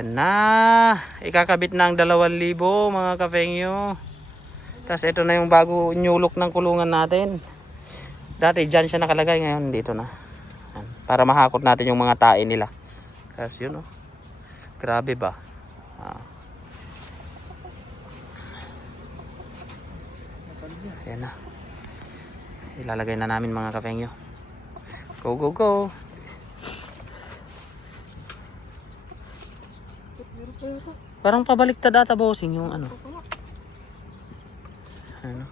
Ayan na. Ikakabit na ang 2,000 mga kafengyo. Tapos ito na yung bago new look ng kulungan natin. Dati dyan siya nakalagay. Ngayon dito na. Para mahakot natin yung mga tae nila. Tapos yun oh. Grabe ba? Ah. Ayan na. Ilalagay na namin mga kafengyo. Go, go, go. Parang pabaliktad ata bossing yung ano. Ano?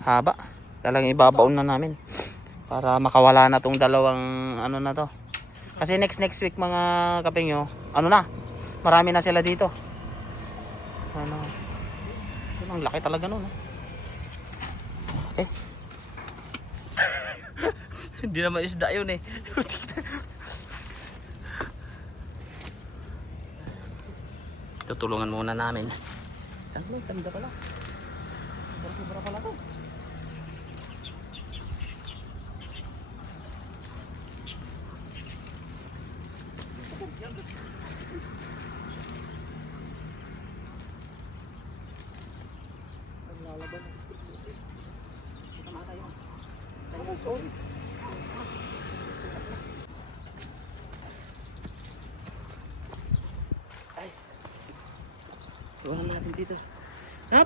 Haba. Talagang ibabaon na namin. Para makawala na tong dalawang ano na to. Kasi next next week mga kapengyo, ano na? Marami na sila dito. Ano? Ang laki talaga nun. ah. Okay. Hindi naman isda yun eh. Tutulungan muna namin. Ganda, ganda pala. Sobra pala to.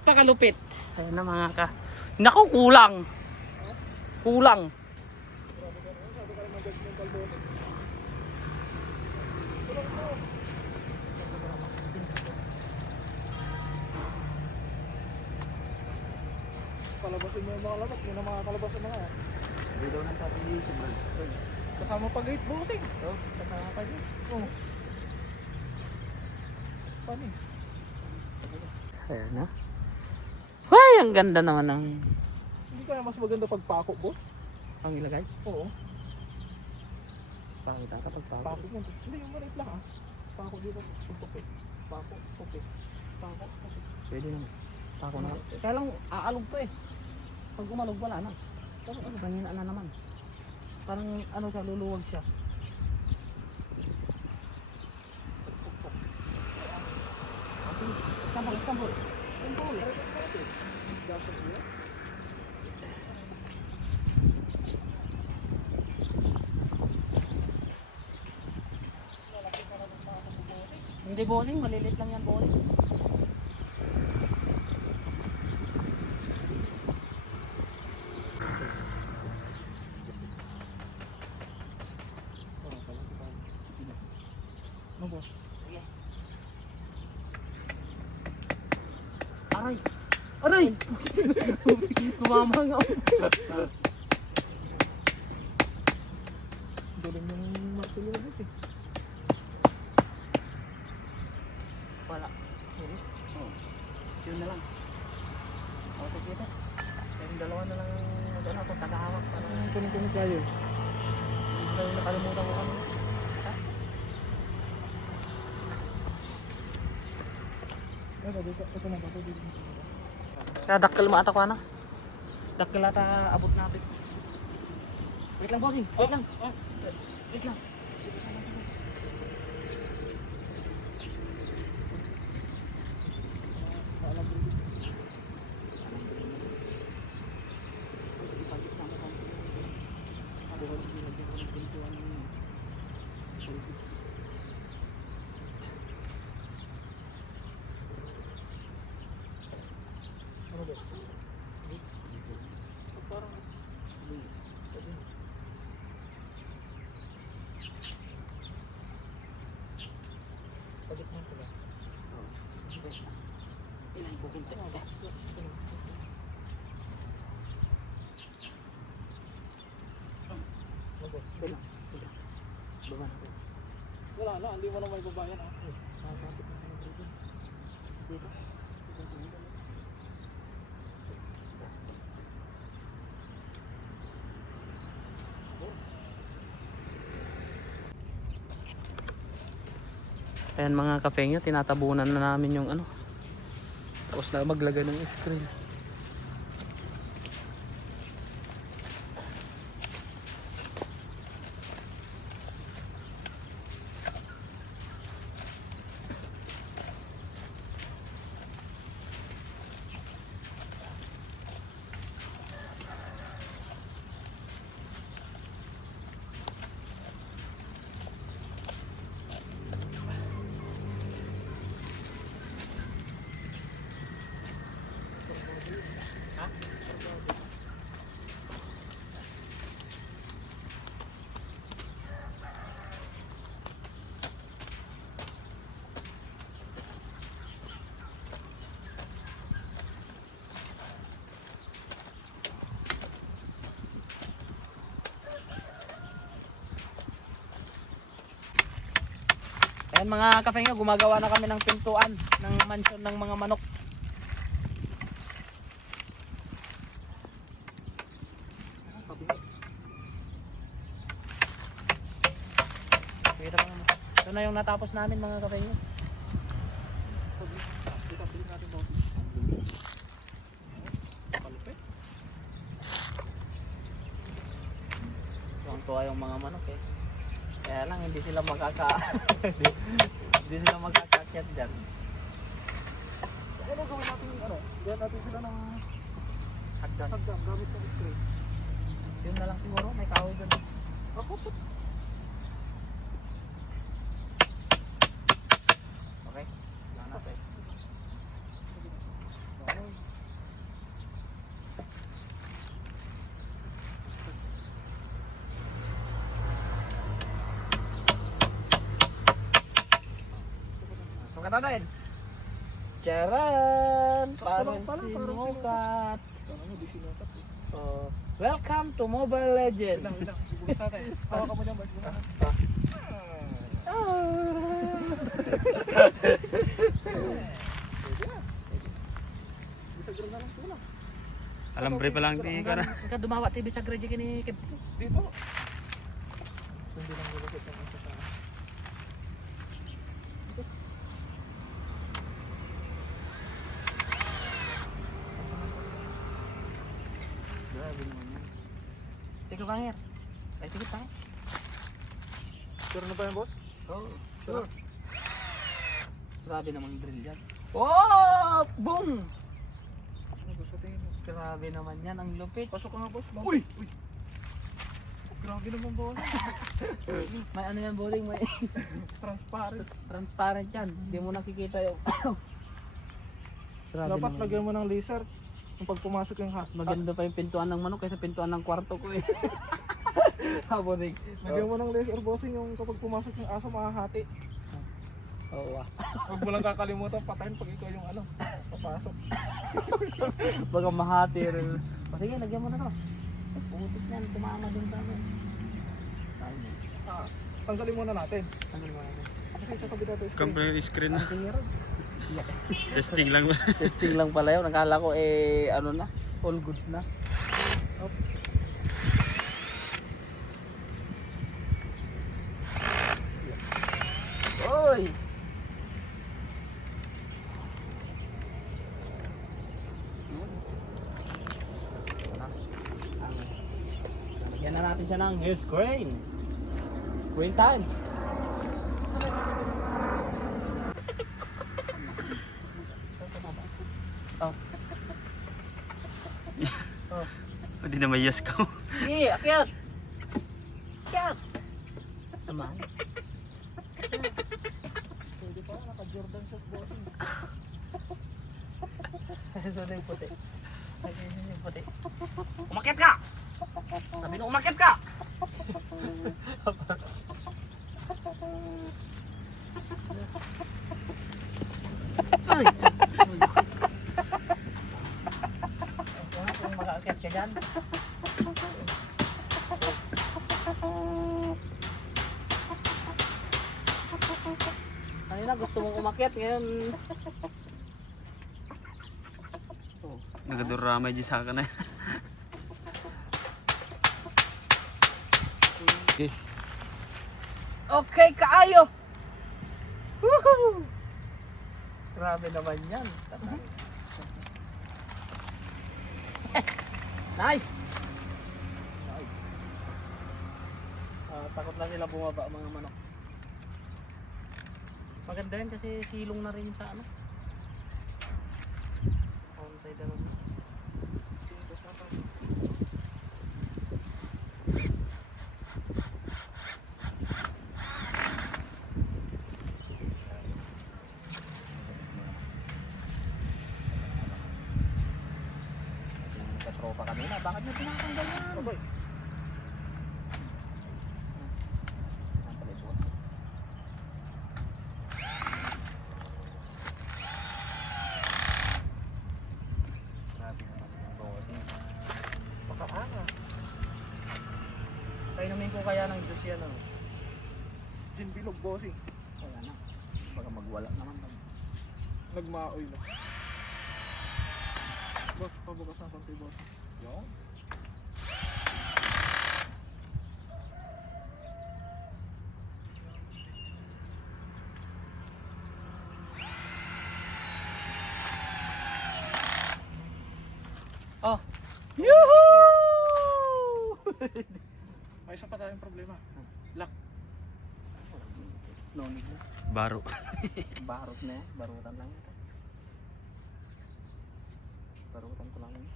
Napakalupit. Ayan na mga ka. Naku, kulang. Kulang. Palabasin mo yung mga labat, yun ang mga kalabas ng mga yan. Hindi daw nang papilisip man. Kasama pa gate bossing. Oh, kasama pa gate. Oh. Panis. Ayan na. Ang ganda naman ng Hindi kaya mas maganda pag pako, boss? ang ilagay. Oo. Pangit ata pag pako. Pako mo. Hindi, yung maliit lang ah. Pako dito. Pupupi. Pako, pupupi. Pako, pupupi. Pwede naman. Pako na. Kaya lang, aalog to eh. Pag umalog, wala na. Pero ano, mahina na naman. Parang ano siya, luluwag siya. Sige, Sambal, sambal. Sambal. Hindi bossing, malilit lang yan bossing. Ano, boss? Aray! Aray! Kumama nga ako. Galing yung martilyo na eh. Wala. Sorry. Oh. Yun na lang. O, sige ito. Yung dalawa na lang ano ako, tagahawak. Para Ang kunin-kunin pliers. hindi na nakalimutan ko kami. Ito, dito. Ito na ba? Ito dito. Kaya dakkel mo ata ko na. Dakkel ata abot natin. Wait lang bossing. Wait lang. Wait lang. Ano, boss? Parang... Pagit mo pala. Ilan ko kunti. Ano, boss? Ito lang. Ito. Baba natin. Wala na, hindi mo na may ah. Dito. Ayan mga kafengyo, tinatabunan na namin yung ano. Tapos na maglagay ng screen. Ayan mga kafengyo, gumagawa na kami ng pintuan ng mansion ng mga manok. Sige na mga Ito na yung natapos namin mga kafengyo. Tuwang-tuwa yung mga manok eh. Kaya lang hindi sila makaka hindi, sila makakakyat dyan. Ano gawin natin yung ano? Diyan natin sila ng Hagdan. hagdan gamit ng screen. Yun na lang siguro, may kahoy doon. Ako po. Okay? Wala na tayo. Sukat natin. Charan! Sakto Parang lang pala, parang sinukat. Ano mo, di sinukat eh. Oh, welcome to Mobile Legends. Ilang, ilang. Ibulis natin. Hawa ka mo dyan, Bart. Isagran na lang pula. Alambre pa lang di ka na. Ikaw dumawa TV sa grade kini Kip. Dito. Hindi lang gulakit ng isa sa Grabe naman yan. Ikaw kangir. Ay, sige tayo. Sure na ba yan, boss? Oh, sure. Grabe naman drill yan. Oh! Boom! Ano ba sa tingin mo? Grabe naman yan. Ang lupit. Pasok ka nga, boss. Uy! Uy! Grabe naman, boss. May ano yan, bowling. May Transparent. transparent yan. Hindi mo nakikita yung... Grabe Dapat naman. lagyan mo ng laser kung pag pumasok yung house. Maganda pa yung pintuan ng manok kaysa pintuan ng kwarto ko eh. Haboning. Lagyan mo ng laser bossing yung kapag pumasok yung aso makahati. Oo ah. Huwag mo lang kakalimutan patayin pag ikaw yung ano, papasok. Baga mahati rin. O sige, lagyan mo na to. Putik yan. Tumama din sa amin. Tayo na. Ah, tanggalin muna natin. Tanggalin mo na yan. Kasi sa kabila tayo screen. Company screen na. Sige rin. Testing lang? Testing lang pala yun. Nakala ko eh ano na. All goods na. Up. Oy! Lagyan na natin siya ng screen. Screen time. Oh. Hindi na may yes ko. Sige, akyat! Akyat! Naman. Pwede pa, naka-Jordan shot bossing. Ito na yung puti. Umakyat ka! Sabi nung umakyat ka! Ay! Kung makaakyat gusto mong umakyat ngayon. Nagaduramay di sa akin na. Okay, kaayo! Woohoo! Grabe naman yan. nice! Ah, takot lang sila bumaba mga manok. Maganda yan kasi silong na rin sa ano. Onside na naman. tropa kanina. Bakit niyo tinatanggal yan? Abay, Yan pala yung boss. Grabe naman yung bossing. makaangas. Painumin ko kaya ng juice yan ano. Gin bilog bossing. Wala na. Baka magwala naman. Nagmaoy na. Boss, pabukas ang konti boss. Yun. Oh. Yuhuu! May isa pa tayong problema. Lock. No need na. Baro. Barot na yan. Barutan lang. Barutan ko lang yun.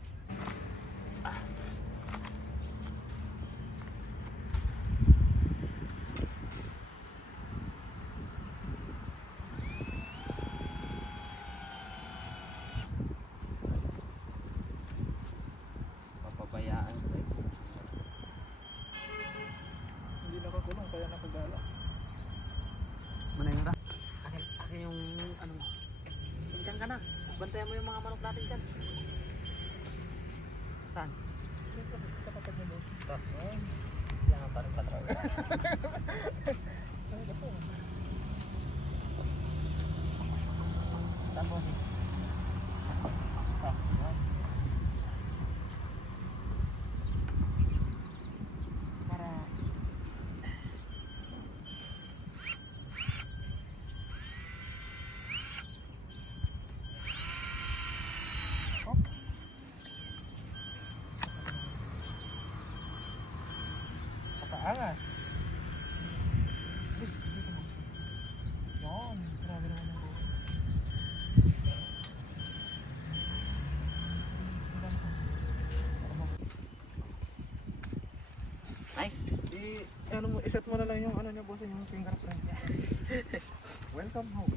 Papabayaan ko eh. Hindi nakakulong kaya nakagala. Manay na. Akin, akin yung ano mo. Diyan ka na. Bantayan mo yung mga manok natin dyan. Saan? Katapat niya boss. Yan ang parang patraw. Saan po si? Ah, yan. Para Makaangas. Uy, dito mo. Yan, grabe naman yung boss. Nice. I, ano mo, iset mo na lang yung ano niya boss, yung fingerprint niya. Welcome home.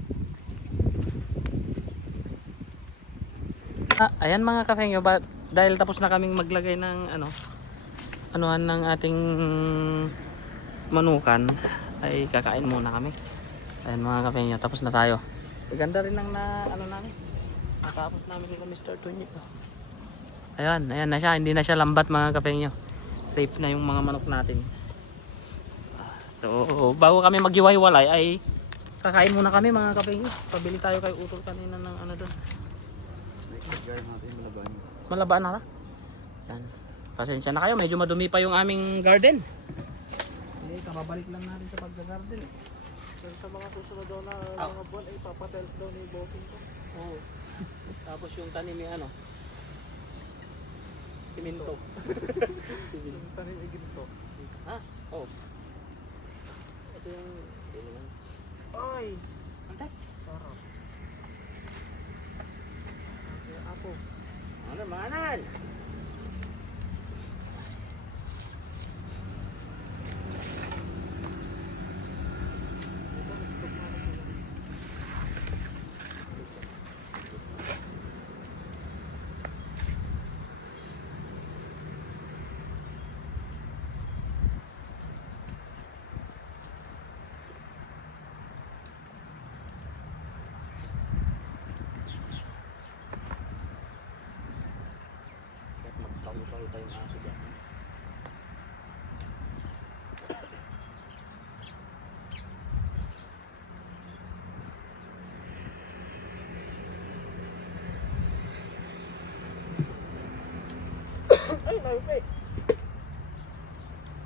Ah, ayan mga kafengyo, ba, dahil tapos na kaming maglagay ng ano, anuhan ng ating manukan, ay kakain muna kami. Ayan mga kafengyo, tapos na tayo. Maganda rin ang na, ano namin, natapos namin yung Mr. Tunyi. Ayan, ayan na siya, hindi na siya lambat mga kafengyo. Safe na yung mga manok natin. So, bago kami maghiwa-hiwalay ay kakain muna kami mga kafengyo. Pabili tayo kay Utol kanina ng ano doon. Malabaan na ka? Yan. Pasensya na kayo, medyo madumi pa yung aming garden. Hindi, kababalik lang natin sa pagka-garden eh. Pero sa mga susunod daw na Ah. mga buwan, ay papatels daw ni bossing ko. Oo. Tapos yung tanim yung ano? Siminto. Siminto. Yung tanim ay ginto. Ha? Oo. Ito yung... Ito lang. Ay! Sarap. Kaya ako. Ano manan? Magtaw-taw tayong aso dyan. Ay, nayupi!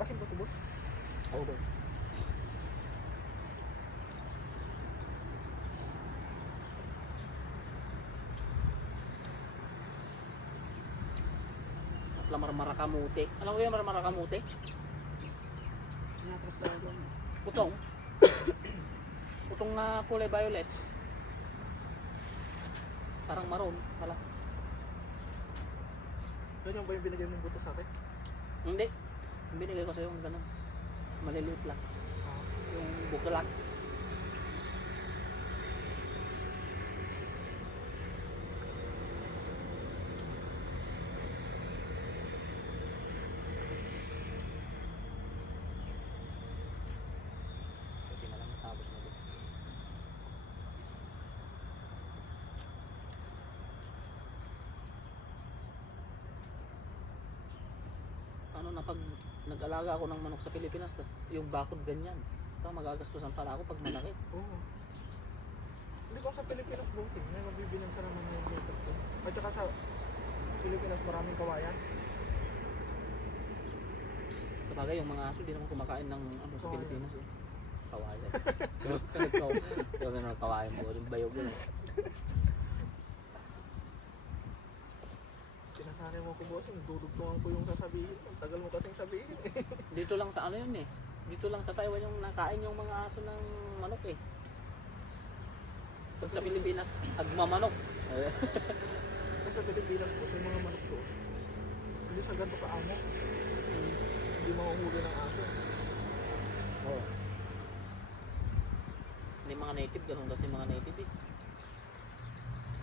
Bakit ba ito boss? Oo ba? At lamar marakamuti. Alam mo yung marakamuti? Putong. Putong na kulay violet. Parang maroon. Pala. Yan yung ba yung binigyan mong buto sa akin? Hindi. Yung Binigay ko sa'yo yung ganun. Maliliit lang. Yung bukalak. Ano na pag nag-alaga ako ng manok sa Pilipinas, tas yung bakod ganyan. So, magagastusan pala ako pag malaki. Oo. Hindi ko sa Pilipinas bossing, may mabibilang ka naman ng dito. At saka sa Pilipinas maraming kawayan. Sa bagay, yung mga aso, di naman kumakain ng ano sa. Pilipinas eh. Kawayan. Yung ano, kawayan mo, yung bayog yun bossing, dudugtungan ko yung sasabihin. Ang tagal mo kasing sabihin eh. Dito lang sa ano yun eh. Dito lang sa Taiwan yung nakain yung mga aso ng manok eh. Pag sa Pilipinas, agmamanok. Eh, Kasi sa Pilipinas po, sa mga manok doon, hindi sa ganito kaamo. Hindi mahuhuli ng aso. Oo. Hindi mga native, ganun kasi mga native eh.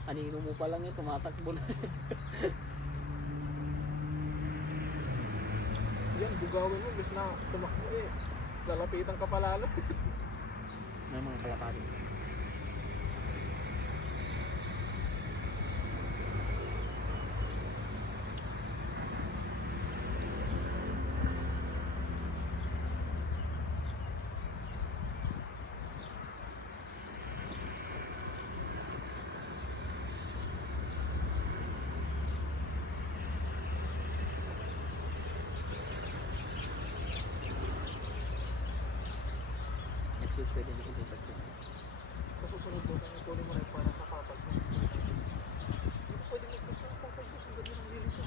Anino mo pa lang eh, tumatakbo na. Yan, bugawin mo, bis na tumakbo eh. Lalapitan ka pa lalo. May mga kalapati. Week pwede na ilipat ko. Sa susunod mo, sa ituloy mo yung para sa papag mo. Hindi ko pwede magpas ng papag mo, ang ganda ng lilig mo.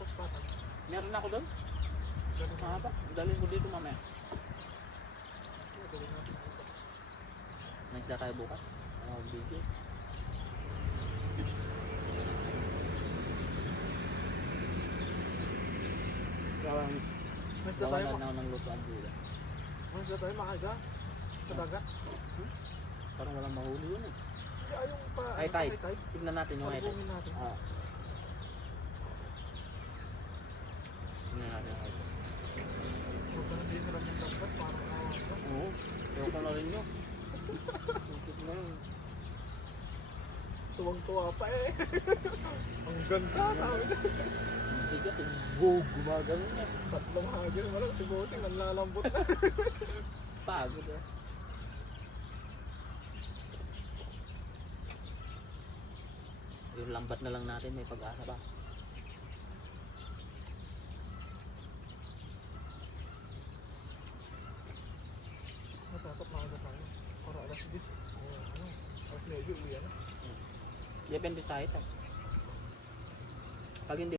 Tapos papag. Meron ako doon? Ganun. Mahaba. Dalhin ko dito mamaya. Gawin natin ang bukas. May isda tayo bukas. Ano video. Gawang Mas na tayo, na ng lutuan dito. mas na tayo makaga sa dagat. Parang walang mahuli yun eh. Hindi, ay yung pa, High ano, tide. Tignan natin yung tide. Salubungin natin. Ah. Tignan natin yung high tide. Huwag ka nang dinirang ng dagat, parang ka. Oo. Ewan ko na rin yun. Suntik na yun. Tuwang-tuwa pa eh. ang ganda, na. Ang Bigat eh. Bog. Gumagano niya. Tatlong hagil mo lang, si Bossing, nanlalambot na. Pagod ah. Yung lambat na lang natin may pag-asa ba? Dapat maaga tayo. Para alas 10. O, ano, alas 9 uwi na. Depende sa height ah. Pag hindi